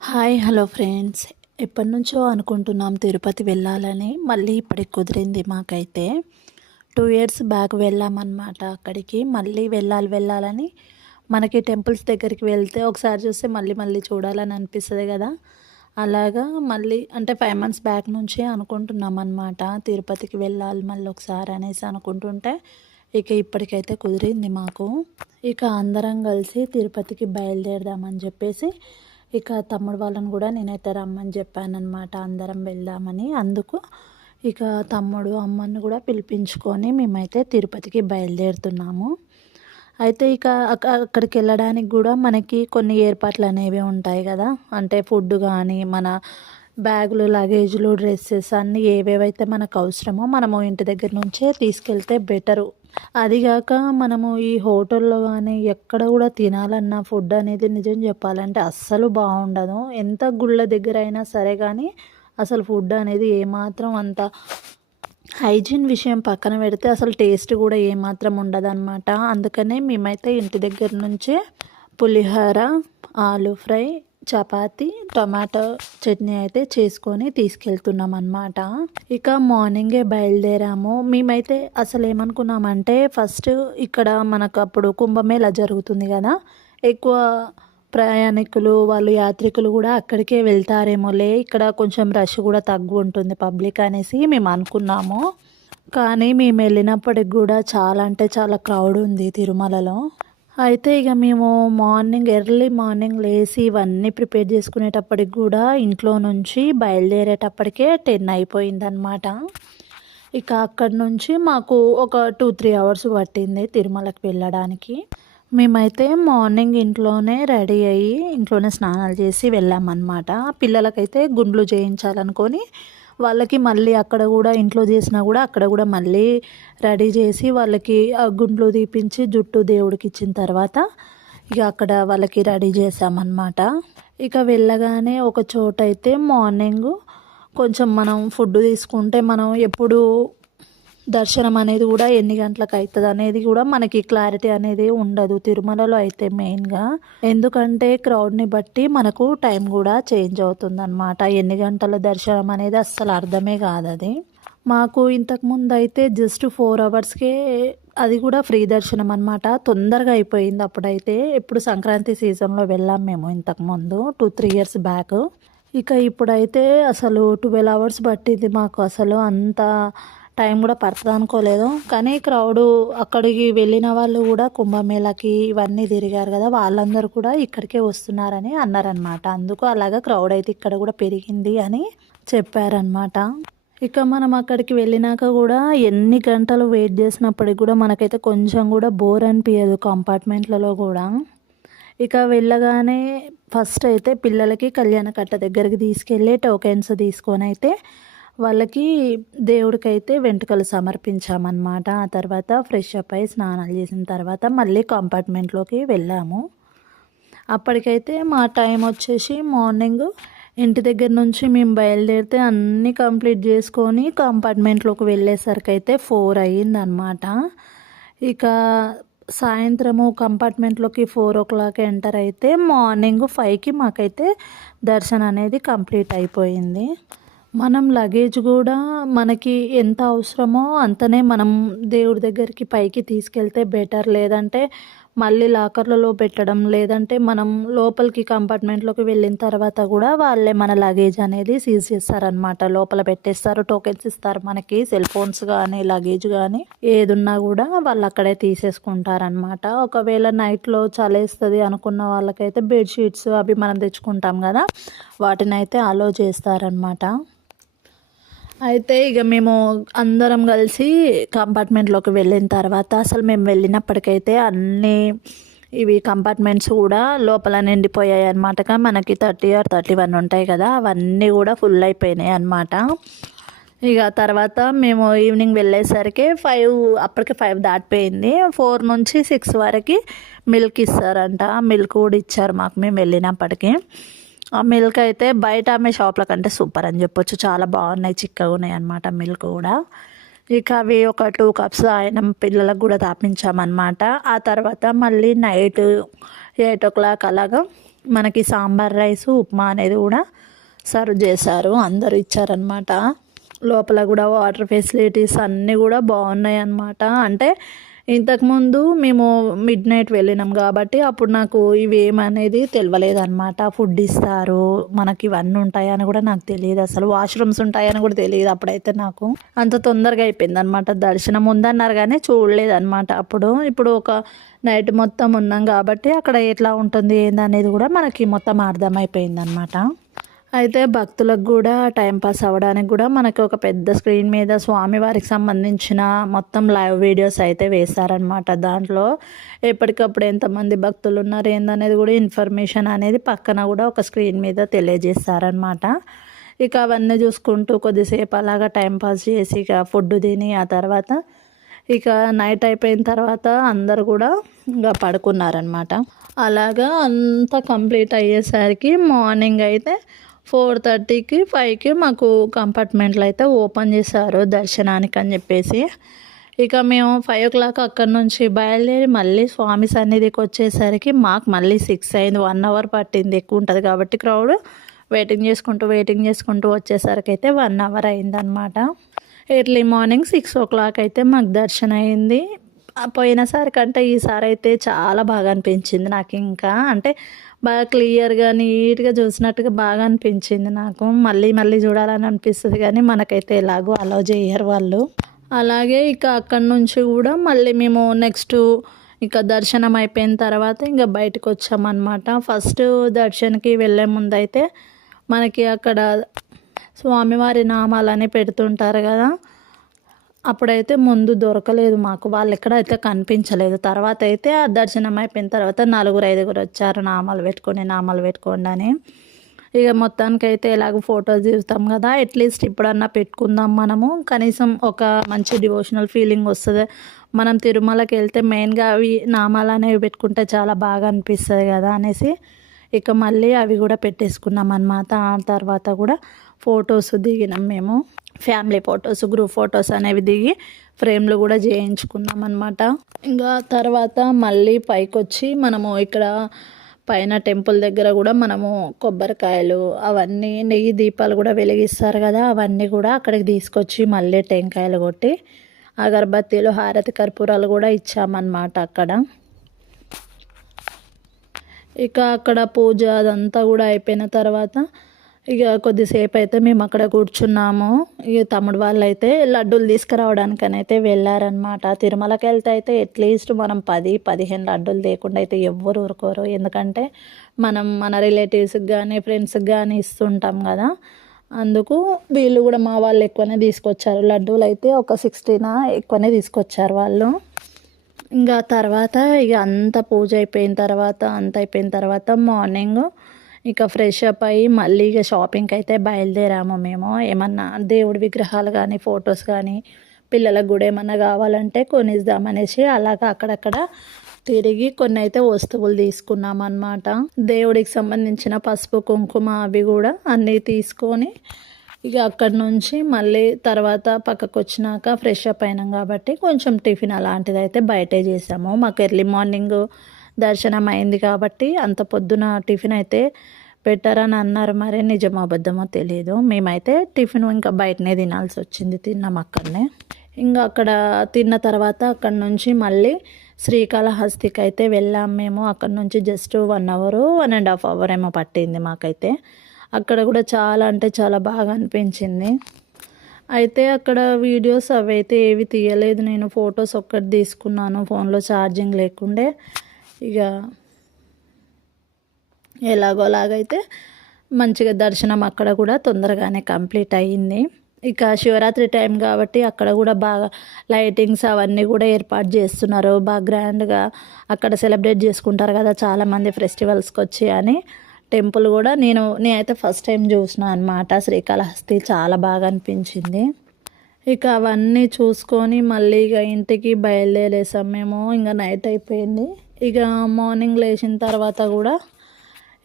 Hi hello friends. ఎప్పటి నుంచో అనుకుంటున్నాం తిరుపతి వెళ్ళాలని. మళ్ళీ ఇప్పటికి కుదిరింది మాకైతే. టూ ఇయర్స్ బ్యాక్ వెళ్ళామన్నమాట అక్కడికి. మళ్ళీ వెళ్ళాలి వెళ్ళాలని. మనకి టెంపుల్స్ దగ్గరికి వెళ్తే ఒకసారి చూస్తే మళ్ళీ మళ్ళీ చూడాలని అనిపిస్తుంది కదా. అలాగా మళ్ళీ అంటే ఫైవ్ మంత్స్ బ్యాక్ నుంచి అనుకుంటున్నాం అనమాట తిరుపతికి వెళ్ళాలి మళ్ళీ ఒకసారి అనేసి అనుకుంటుంటే. ఇక ఇప్పటికైతే కుదిరింది మాకు. ఇక అందరం కలిసి తిరుపతికి బయలుదేరదామని చెప్పేసి ఇక తమ్ముడు వాళ్ళని కూడా నేనైతే రమ్మని చెప్పానమాట అందరం వెళ్దామని. అందుకు ఇక తమ్ముడు అమ్మని కూడా పిలిపించుకొని మేమైతే తిరుపతికి బయలుదేరుతున్నాము. అయితే ఇక అక్కడికి వెళ్ళడానికి కూడా మనకి కొన్ని ఏర్పాట్లు అనేవి ఉంటాయి కదా. అంటే ఫుడ్ కానీ మన బ్యాగులు లగేజ్లు డ్రెస్సెస్ అన్నీ ఏవేవైతే మనకు అవసరమో మనము ఇంటి దగ్గర నుంచే తీసుకెళ్తే బెటరు. అదిగాక మనము ఈ హోటల్లో కానీ ఎక్కడ కూడా తినాలన్న ఫుడ్ అనేది నిజం చెప్పాలంటే అస్సలు బాగుండదు. ఎంత గుళ్ళ దగ్గర అయినా సరే కానీ అసలు ఫుడ్ అనేది ఏమాత్రం అంత హైజీన్ విషయం పక్కన పెడితే అసలు టేస్ట్ కూడా ఏమాత్రం ఉండదన్నమాట. అందుకనే మేమైతే ఇంటి దగ్గర నుంచే పులిహోర ఆలు ఫ్రై చపాతి టమాటో చట్నీ అయితే చేసుకొని తీసుకెళ్తున్నాం అనమాట ఇక మార్నింగే బయలుదేరాము. మేమైతే అసలు ఏమనుకున్నామంటే ఫస్ట్ ఇక్కడ మనకు అప్పుడు కుంభమేళ జరుగుతుంది కదా. ఎక్కువ ప్రయాణికులు వాళ్ళు యాత్రికులు కూడా అక్కడికే వెళ్తారేమోలే. ఇక్కడ కొంచెం రష్ కూడా తగ్గు ఉంటుంది పబ్లిక్ అనేసి మేము అనుకున్నాము. కానీ మేము వెళ్ళినప్పటికి కూడా చాలా అంటే చాలా క్రౌడ్ ఉంది తిరుమలలో. అయితే ఇక మేము మార్నింగ్ ఎర్లీ మార్నింగ్ లేచి ఇవన్నీ ప్రిపేర్ చేసుకునేటప్పటికి కూడా ఇంట్లో నుంచి బయలుదేరేటప్పటికే టెన్ అయిపోయిందనమాట ఇక అక్కడి నుంచి మాకు ఒక టూ త్రీ అవర్స్ పట్టింది తిరుమలకి వెళ్ళడానికి. మేమైతే మార్నింగ్ ఇంట్లోనే రెడీ అయ్యి ఇంట్లోనే స్నానాలు చేసి వెళ్ళామన్నమాట. పిల్లలకైతే గుండ్లు చేయించాలనుకొని వాళ్ళకి మళ్ళీ అక్కడ కూడా ఇంట్లో చేసినా కూడా అక్కడ కూడా మళ్ళీ రెడీ చేసి వాళ్ళకి ఆ గుండ్లు తీపించి జుట్టు దేవుడికి ఇచ్చిన తర్వాత ఇక అక్కడ వాళ్ళకి రెడీ చేసామన్నమాట ఇక వెళ్ళగానే ఒక చోట అయితే మార్నింగ్ కొంచెం మనం ఫుడ్ తీసుకుంటే మనం ఎప్పుడు దర్శనం అనేది కూడా ఎన్ని గంటలకు అవుతుంది అనేది కూడా మనకి క్లారిటీ అనేది ఉండదు. తిరుమలలో అయితే మెయిన్గా ఎందుకంటే క్రౌడ్ని బట్టి మనకు టైం కూడా చేంజ్ అవుతుంది అనమాట ఎన్ని గంటల దర్శనం అనేది అస్సలు అర్థమే కాదు అది మాకు ఇంతకుముందు అయితే జస్ట్ ఫోర్ అవర్స్కే అది కూడా ఫ్రీ దర్శనం అనమాట తొందరగా అయిపోయింది అప్పుడైతే. ఎప్పుడు సంక్రాంతి సీజన్లో వెళ్ళాం మేము ఇంతకుముందు టూ త్రీ ఇయర్స్ బ్యాక్ ఇక ఇప్పుడైతే అసలు ట్వెల్వ్ అవర్స్ పట్టింది మాకు అసలు. అంత టైం కూడా పడుతుంది అనుకోలేదు. కానీ క్రౌడ్ అక్కడికి వెళ్ళిన వాళ్ళు కూడా కుంభమేళకి ఇవన్నీ తిరిగారు కదా వాళ్ళందరూ కూడా ఇక్కడికే వస్తున్నారని అన్నారనమాట అందుకు అలాగా క్రౌడ్ అయితే ఇక్కడ కూడా పెరిగింది అని చెప్పారనమాట ఇక మనం అక్కడికి వెళ్ళినాక కూడా ఎన్ని గంటలు వెయిట్ చేసినప్పటికి కూడా మనకైతే కొంచెం కూడా బోర్ అనిపించదు కంపార్ట్మెంట్లలో కూడా. ఇక వెళ్ళగానే ఫస్ట్ అయితే పిల్లలకి కళ్యాణ కట్ట దగ్గరికి తీసుకెళ్ళి టోకెన్స్ తీసుకొని అయితే వాళ్ళకి దేవుడికైతే వెంట్రుకలు సమర్పించామన్నమాట. ఆ తర్వాత ఫ్రెష్ అప్ అయి స్నానాలు చేసిన తర్వాత మళ్ళీ కంపార్ట్మెంట్లోకి వెళ్ళాము. అప్పటికైతే మా టైం వచ్చేసి మార్నింగ్ ఇంటి దగ్గర నుంచి మేము బయలుదేరితే అన్నీ కంప్లీట్ చేసుకొని కంపార్ట్మెంట్లోకి వెళ్ళేసరికి అయితే ఫోర్ అయ్యిందనమాట ఇక సాయంత్రము కంపార్ట్మెంట్లోకి ఫోర్ ఓ క్లాక్ ఎంటర్ అయితే మార్నింగ్ ఫైవ్కి మాకైతే దర్శనం అనేది కంప్లీట్ అయిపోయింది. మనం లగేజ్ కూడా మనకి ఎంత అవసరమో అంతనే మనం దేవుడి దగ్గరికి పైకి తీసుకెళ్తే బెటర్ లేదంటే మళ్ళీ లాకర్లలో పెట్టడం లేదంటే మనం లోపలికి కంపార్ట్మెంట్లోకి వెళ్ళిన తర్వాత కూడా వాళ్ళే మన లగేజ్ అనేది సీజ్ చేస్తారనమాట లోపల పెట్టేస్తారు టోకెన్స్ ఇస్తారు మనకి సెల్ ఫోన్స్ కానీ లగేజ్ కానీ ఏదున్నా కూడా వాళ్ళు అక్కడే తీసేసుకుంటారనమాట ఒకవేళ నైట్లో చలేస్తుంది అనుకున్న వాళ్ళకైతే బెడ్షీట్స్ అవి మనం తెచ్చుకుంటాం కదా వాటిని అయితే అలో చేస్తారనమాట అయితే ఇక మేము అందరం కలిసి కంపార్ట్మెంట్లోకి వెళ్ళిన తర్వాత అసలు మేము వెళ్ళినప్పటికైతే అన్నీ ఇవి కంపార్ట్మెంట్స్ కూడా లోపల నిండిపోయాయి అనమాట మనకి థర్టీ ఆర్ థర్టీ వన్ ఉంటాయి కదా అవన్నీ కూడా ఫుల్ అయిపోయినాయి అనమాట ఇక తర్వాత మేము ఈవినింగ్ వెళ్ళేసరికి ఫైవ్ అప్పటికి ఫైవ్ దాటిపోయింది. ఫోర్ నుంచి సిక్స్ వరకు మిల్క్ ఇస్తారంట. మిల్క్ కూడా ఇచ్చారు మాకు మేము వెళ్ళినప్పటికీ. ఆ మిల్క్ అయితే బయట ఆమె షాప్ల కంటే సూపర్ అని చెప్పొచ్చు. చాలా బాగున్నాయి చిక్కగా ఉన్నాయి అనమాట మిల్క్ కూడా. ఇక అవి ఒక టూ కప్స్ ఆయన పిల్లలకు కూడా తాపించామన్నమాట. ఆ తర్వాత మళ్ళీ నైట్ ఎయిట్ ఓ క్లాక్ అలాగా మనకి సాంబార్ రైస్ ఉప్మా అనేది కూడా సర్వ్ చేశారు. అందరూ ఇచ్చారనమాట లోపల కూడా వాటర్ ఫెసిలిటీస్ అన్నీ కూడా బాగున్నాయి అన్నమాట అంటే ఇంతకుముందు మేము మిడ్ నైట్ వెళ్ళినాం కాబట్టి అప్పుడు నాకు ఇవేమనేది తెలియలేదన్నమాట ఫుడ్ ఇస్తారు మనకి ఇవన్నీ ఉంటాయని కూడా నాకు తెలియదు అసలు. వాష్రూమ్స్ ఉంటాయని కూడా తెలియదు అప్పుడైతే నాకు. అంత తొందరగా అయిపోయింది అనమాట దర్శనం ఉందన్నారు కానీ చూడలేదన్నమాట అప్పుడు. ఇప్పుడు ఒక నైట్ మొత్తం ఉన్నాం కాబట్టి అక్కడ ఎట్లా ఉంటుంది ఏందనేది కూడా మనకి మొత్తం అర్థమైపోయింది అనమాట అయితే భక్తులకు కూడా టైంపాస్ అవ్వడానికి కూడా మనకి ఒక పెద్ద స్క్రీన్ మీద స్వామివారికి సంబంధించిన మొత్తం లైవ్ వీడియోస్ అయితే వేశారనమాట దాంట్లో ఎప్పటికప్పుడు ఎంతమంది భక్తులు ఉన్నారు ఏందనేది కూడా ఇన్ఫర్మేషన్ అనేది పక్కన కూడా ఒక స్క్రీన్ మీద తెలియజేస్తారనమాట ఇక అవన్నీ చూసుకుంటూ కొద్దిసేపు అలాగా టైంపాస్ చేసి ఇక ఫుడ్ తిని ఆ తర్వాత ఇక నైట్ అయిపోయిన తర్వాత అందరు కూడా ఇంకా పడుకున్నారనమాట అలాగా అంతా కంప్లీట్ అయ్యేసరికి మార్నింగ్ అయితే ఫోర్ థర్టీకి ఫైవ్కి మాకు కంపార్ట్మెంట్లు అయితే ఓపెన్ చేశారు దర్శనానికి అని చెప్పేసి. ఇక మేము ఫైవ్ ఓ క్లాక్ అక్కడి నుంచి బయలుదేరి మళ్ళీ స్వామి సన్నిధికి వచ్చేసరికి మాకు మళ్ళీ సిక్స్ అయింది వన్ అవర్ పట్టింది ఎక్కువ ఉంటుంది కాబట్టి క్రౌడ్ వెయిటింగ్ చేసుకుంటూ వెయిటింగ్ చేసుకుంటూ వచ్చేసరికి అయితే వన్ అవర్ అయిందనమాట early morning six o'clock అయితే మాకు దర్శనం అయింది. పోయినసారి కంటే ఈసారి అయితే చాలా బాగా అనిపించింది నాకు ఇంకా అంటే బాగా క్లియర్గా నీట్గా చూసినట్టుగా బాగా అనిపించింది నాకు. మళ్ళీ మళ్ళీ చూడాలని అనిపిస్తుంది కానీ మనకైతే ఎలాగో అలౌ చేయరు వాళ్ళు. అలాగే ఇక అక్కడి నుంచి కూడా మళ్ళీ మేము నెక్స్ట్ ఇక దర్శనం అయిపోయిన తర్వాత ఇంకా బయటకు వచ్చామన్నమాట. ఫస్ట్ దర్శనకి వెళ్ళే ముందు అయితే మనకి అక్కడ స్వామివారి నామాలని పెడుతుంటారు కదా. అప్పుడైతే ముందు దొరకలేదు మాకు. వాళ్ళు ఎక్కడైతే కనిపించలేదు. తర్వాత అయితే ఆ దర్శనం అయిపోయిన తర్వాత నలుగురు ఐదుగురు వచ్చారు నామాలు పెట్టుకొని నామాలు పెట్టుకోండి అని. ఇక మొత్తానికి అయితే ఎలాగో ఫొటోస్ తీస్తాం కదా. అట్లీస్ట్ ఇప్పుడన్నా పెట్టుకుందాం మనము. కనీసం ఒక మంచి డివోషనల్ ఫీలింగ్ వస్తుంది. మనం తిరుమలకి వెళ్తే మెయిన్గా అవి నామాలు అనేవి పెట్టుకుంటే చాలా బాగా అనిపిస్తుంది కదా అనేసి ఇక మళ్ళీ అవి కూడా పెట్టేసుకున్నాం అనమాట ఆ తర్వాత కూడా ఫొటోస్ దిగినాం మేము. ఫ్యామిలీ ఫొటోస్ గ్రూప్ ఫొటోస్ అనేవి దిగి ఫ్రేమ్లు కూడా చేయించుకున్నాం అనమాట ఇంకా తర్వాత మళ్ళీ పైకి వచ్చి మనము ఇక్కడ పైన టెంపుల్ దగ్గర కూడా మనము కొబ్బరికాయలు అవన్నీ నెయ్యి దీపాలు కూడా వెలిగిస్తారు కదా అవన్నీ కూడా అక్కడికి తీసుకొచ్చి మళ్ళీ టెంకాయలు కొట్టి అగరబత్తీలు హారతి కర్పూరాలు కూడా ఇచ్చామన్నమాట అక్కడ. ఇక అక్కడ పూజ అదంతా కూడా అయిపోయిన తర్వాత ఇక కొద్దిసేపు అయితే మేము అక్కడ కూర్చున్నాము. ఇక తమ్ముడు వాళ్ళు అయితే లడ్డూలు తీసుకురావడానికని అయితే వెళ్ళారనమాట తిరుమలకి వెళ్తే అయితే అట్లీస్ట్ మనం పది పదిహేను లడ్డూలు లేకుండా అయితే ఎవ్వరు ఊరుకోరు. ఎందుకంటే మనం మన రిలేటివ్స్కి కానీ ఫ్రెండ్స్కి కానీ ఇస్తుంటాం కదా. అందుకు వీళ్ళు కూడా మా వాళ్ళు ఎక్కువనే తీసుకొచ్చారు. లడ్డూలు అయితే ఒక సిక్స్టీనా ఎక్కువనే తీసుకొచ్చారు వాళ్ళు. ఇంకా తర్వాత ఇక అంత పూజ అయిపోయిన తర్వాత అంత అయిపోయిన తర్వాత మార్నింగ్ ఇక ఫ్రెష్ అప్ అయ్యి మళ్ళీ ఇక షాపింగ్కి అయితే బయలుదేరాము మేము. ఏమన్నా దేవుడి విగ్రహాలు కానీ ఫొటోస్ కానీ పిల్లలకు కూడా ఏమన్నా కావాలంటే కొనిద్దామనేసి అలాగా అక్కడక్కడ తిరిగి కొన్ని అయితే వస్తువులు తీసుకున్నాం అనమాట దేవుడికి సంబంధించిన పసుపు కుంకుమ అవి కూడా అన్నీ తీసుకొని ఇక అక్కడి నుంచి మళ్ళీ తర్వాత పక్కకు వచ్చినాక ఫ్రెష్ అప్ అయినాం కాబట్టి కొంచెం టిఫిన్ అలాంటిది అయితే బయటే చేసాము. మాకు ఎర్లీ మార్నింగ్ దర్శనం అయింది కాబట్టి అంత పొద్దున టిఫిన్ అయితే పెట్టారని అన్నారు. మరి నిజమో అబద్ధమో తెలియదు మేమైతే టిఫిన్ ఇంకా బయటనే తినాల్సి వచ్చింది. తిన్నాం అక్కడనే. ఇంకా అక్కడ తిన్న తర్వాత అక్కడ నుంచి మళ్ళీ శ్రీకాళహస్తికి అయితే వెళ్ళాం మేము. అక్కడ నుంచి just one hour one and half hour ఏమో పట్టింది మాకైతే. అక్కడ కూడా చాలా అంటే చాలా బాగా అనిపించింది. అయితే అక్కడ వీడియోస్ అవి అయితే ఏవి తీయలేదు. నేను ఫొటోస్ ఒక్కటి తీసుకున్నాను. ఫోన్లో ఛార్జింగ్ లేకుండే. ఇక ఎలాగోలాగైతే మంచిగా దర్శనం అక్కడ కూడా తొందరగానే కంప్లీట్ అయ్యింది. ఇక శివరాత్రి టైం కాబట్టి అక్కడ కూడా బాగా లైటింగ్స్ అవన్నీ కూడా ఏర్పాటు చేస్తున్నారు. బాగా గ్రాండ్గా అక్కడ సెలబ్రేట్ చేసుకుంటారు కదా చాలామంది ఫెస్టివల్స్కి వచ్చి అని. టెంపుల్ కూడా నేను నేనైతే ఫస్ట్ టైం చూసిన అనమాట శ్రీకాళహస్తి చాలా బాగా అనిపించింది. ఇక అవన్నీ చూసుకొని మళ్ళీ ఇక ఇంటికి బయలుదేరేసాం మేము. ఇంకా నైట్ అయిపోయింది. ఇక మార్నింగ్ లేచిన తర్వాత కూడా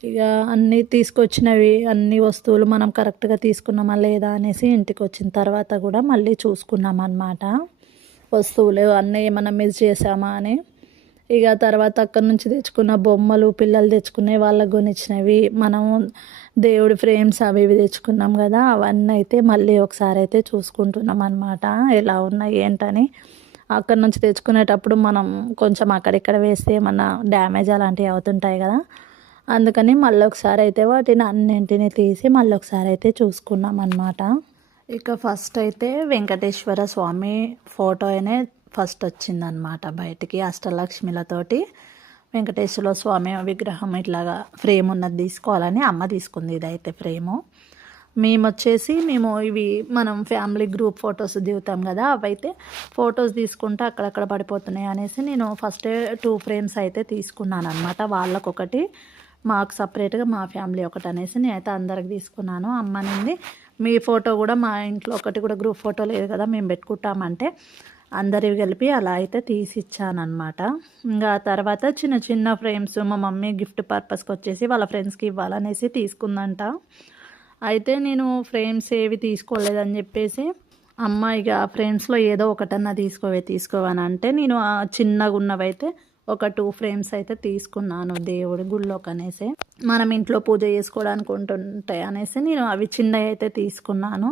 ఇక అన్నీ తీసుకొచ్చినవి అన్ని వస్తువులు మనం కరెక్ట్గా తీసుకున్నామా లేదా అనేసి ఇంటికి వచ్చిన తర్వాత కూడా మళ్ళీ చూసుకున్నాం అన్నమాట. వస్తువులు అన్నీ ఏమైనా మిస్ చేసామా అని. ఇక తర్వాత అక్కడి నుంచి తెచ్చుకున్న బొమ్మలు పిల్లలు తెచ్చుకునే వాళ్ళకు కొనిచ్చినవి మనం దేవుడి ఫ్రేమ్స్ అవి ఇవి తెచ్చుకున్నాం కదా అవన్నీ అయితే మళ్ళీ ఒకసారి అయితే చూసుకుంటున్నాం అనమాట ఎలా ఉన్నాయి ఏంటని. అక్కడ నుంచి తెచ్చుకునేటప్పుడు మనం కొంచెం అక్కడిక్కడ వేస్తే ఏమన్నా డ్యామేజ్ అలాంటివి అవుతుంటాయి కదా. అందుకని మళ్ళీ ఒకసారి అయితే వాటిని అన్నింటినీ తీసి మళ్ళీ ఒకసారి అయితే చూసుకున్నాం అనమాట ఇక ఫస్ట్ అయితే వెంకటేశ్వర స్వామి ఫోటో అనే ఫస్ట్ వచ్చిందనమాట బయటికి అష్టలక్ష్మిలతోటి. వెంకటేశ్వర స్వామి విగ్రహం ఇట్లాగా ఫ్రేమ్ ఉన్నది తీసుకోవాలని అమ్మ తీసుకుంది ఇదైతే ఫ్రేము. మేము వచ్చేసి మేము ఇవి మనం ఫ్యామిలీ గ్రూప్ ఫొటోస్ దిగుతాం కదా అవైతే ఫొటోస్ తీసుకుంటే అక్కడక్కడ పడిపోతున్నాయి అనేసి నేను ఫస్ట్ టూ ఫ్రేమ్స్ అయితే తీసుకున్నాను అనమాట వాళ్ళకొకటి మాకు సపరేట్గా మా ఫ్యామిలీ ఒకటి అనేసి నేనైతే అందరికి తీసుకున్నాను. అమ్మ నుండి మీ ఫోటో కూడా మా ఇంట్లో ఒకటి కూడా గ్రూప్ ఫోటో లేదు కదా మేము పెట్టుకుంటామంటే అందరివి కలిపి అలా అయితే తీసిచ్చానమాట ఇంకా తర్వాత చిన్న చిన్న ఫ్రేమ్స్ మా మమ్మీ గిఫ్ట్ పర్పస్కి వచ్చేసి వాళ్ళ ఫ్రెండ్స్కి ఇవ్వాలనేసి తీసుకుందంట. అయితే నేను ఫ్రేమ్స్ ఏవి తీసుకోలేదని చెప్పేసి అమ్మ ఇక ఫ్రేమ్స్లో ఏదో ఒకటన్నా తీసుకోవే తీసుకోవని అంటే నేను చిన్నగా ఉన్నవైతే ఒక టూ ఫ్రేమ్స్ అయితే తీసుకున్నాను దేవుడి గుళ్ళోకి అనేసి. మనం ఇంట్లో పూజ చేసుకోవడానికి ఉంటుంటాయి అనేసి నేను అవి చిన్నవి అయితే తీసుకున్నాను.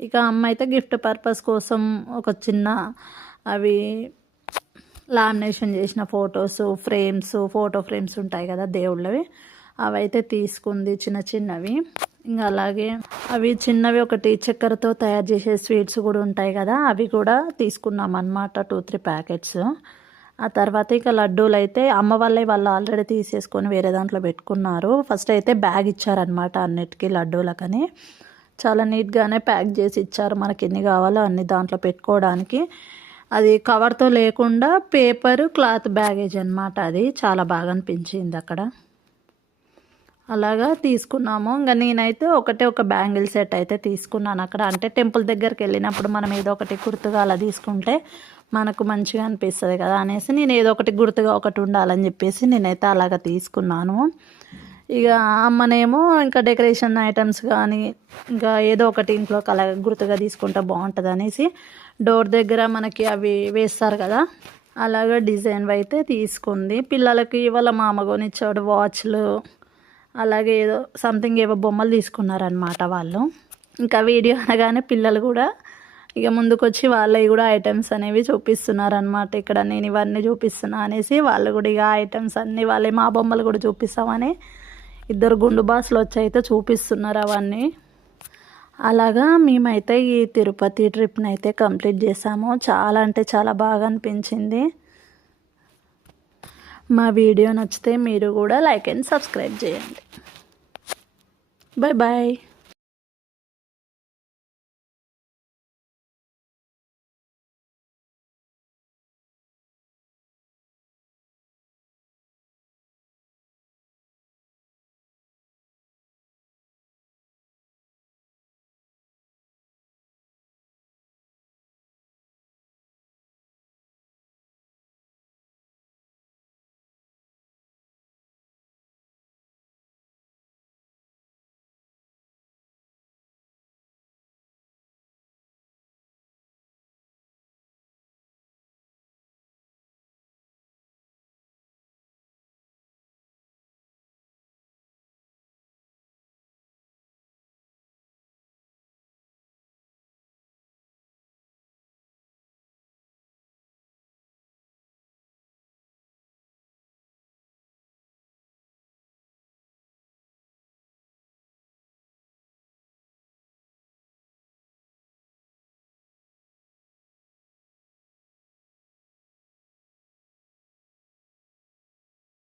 ఇక అమ్మ అయితే గిఫ్ట్ పర్పస్ కోసం ఒక చిన్న అవి లామినేషన్ చేసిన ఫొటోస్ ఫ్రేమ్స్ ఫోటో ఫ్రేమ్స్ ఉంటాయి కదా దేవుళ్ళవి అవైతే తీసుకుంది చిన్న చిన్నవి. ఇంకా అలాగే అవి చిన్నవి ఒకటి చక్కెరతో తయారు చేసే స్వీట్స్ కూడా ఉంటాయి కదా అవి కూడా తీసుకున్నాం అనమాట టూ త్రీ ప్యాకెట్స్. ఆ తర్వాత ఇక లడ్డూలు అయితే అమ్మ వాళ్ళే వాళ్ళు ఆల్రెడీ తీసేసుకొని వేరే దాంట్లో పెట్టుకున్నారు. ఫస్ట్ అయితే బ్యాగ్ ఇచ్చారనమాట అన్నిటికీ లడ్డూలకని. చాలా నీట్గానే ప్యాక్ చేసి ఇచ్చారు మనకి ఎన్ని కావాలో అన్ని దాంట్లో పెట్టుకోవడానికి. అది కవర్తో లేకుండా పేపరు క్లాత్ బ్యాగేజ్ అనమాట అది. చాలా బాగా అనిపించింది అక్కడ. అలాగా తీసుకున్నాము. ఇంకా నేనైతే ఒకటే ఒక బ్యాంగిల్ సెట్ అయితే తీసుకున్నాను అక్కడ. అంటే టెంపుల్ దగ్గరికి వెళ్ళినప్పుడు మనం ఏదో ఒకటి గుర్తుగా అలా తీసుకుంటే మనకు మంచిగా అనిపిస్తుంది కదా అనేసి నేను ఏదో ఒకటి గుర్తుగా ఒకటి ఉండాలని చెప్పేసి నేనైతే అలాగ తీసుకున్నాను. ఇక అమ్మనేమో ఇంకా డెకరేషన్ ఐటమ్స్ కానీ ఇంకా ఏదో ఒకటి ఇంట్లో అలా గుర్తుగా తీసుకుంటే బాగుంటుంది అనేసి డోర్ దగ్గర మనకి అవి వేస్తారు కదా అలాగా డిజైన్ అయితే తీసుకుంది. పిల్లలకి వాళ్ళ మామ కొనిచ్చాడు వాచ్లు అలాగే ఏదో సంథింగ్ ఏవో బొమ్మలు తీసుకున్నారనమాట వాళ్ళు. ఇంకా వీడియో అనగానే పిల్లలు కూడా ఇక ముందుకు వచ్చి వాళ్ళవి కూడా ఐటమ్స్ అనేవి చూపిస్తున్నారనమాట ఇక్కడ నేను ఇవన్నీ చూపిస్తున్నా అనేసి వాళ్ళు కూడా ఇక ఐటమ్స్ అన్నీ వాళ్ళే మా బొమ్మలు కూడా చూపిస్తామని ఇద్దరు గుండు బాసులు వచ్చి అయితే చూపిస్తున్నారు అవన్నీ. అలాగా మేమైతే ఈ తిరుపతి ట్రిప్ని అయితే కంప్లీట్ చేసాము. చాలా అంటే చాలా బాగా అనిపించింది. మా వీడియో నచ్చితే మీరు కూడా లైక్ అండ్ సబ్స్క్రైబ్ చేయండి. Bye bye